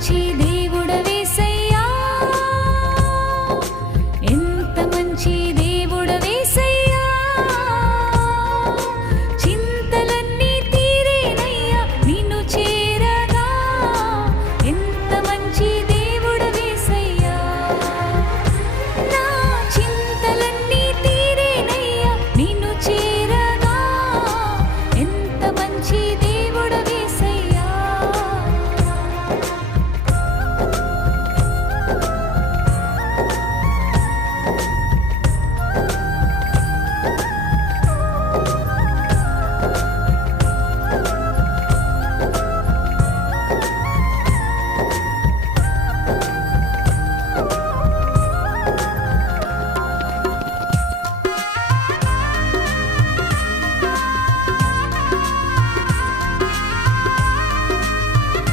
মুছে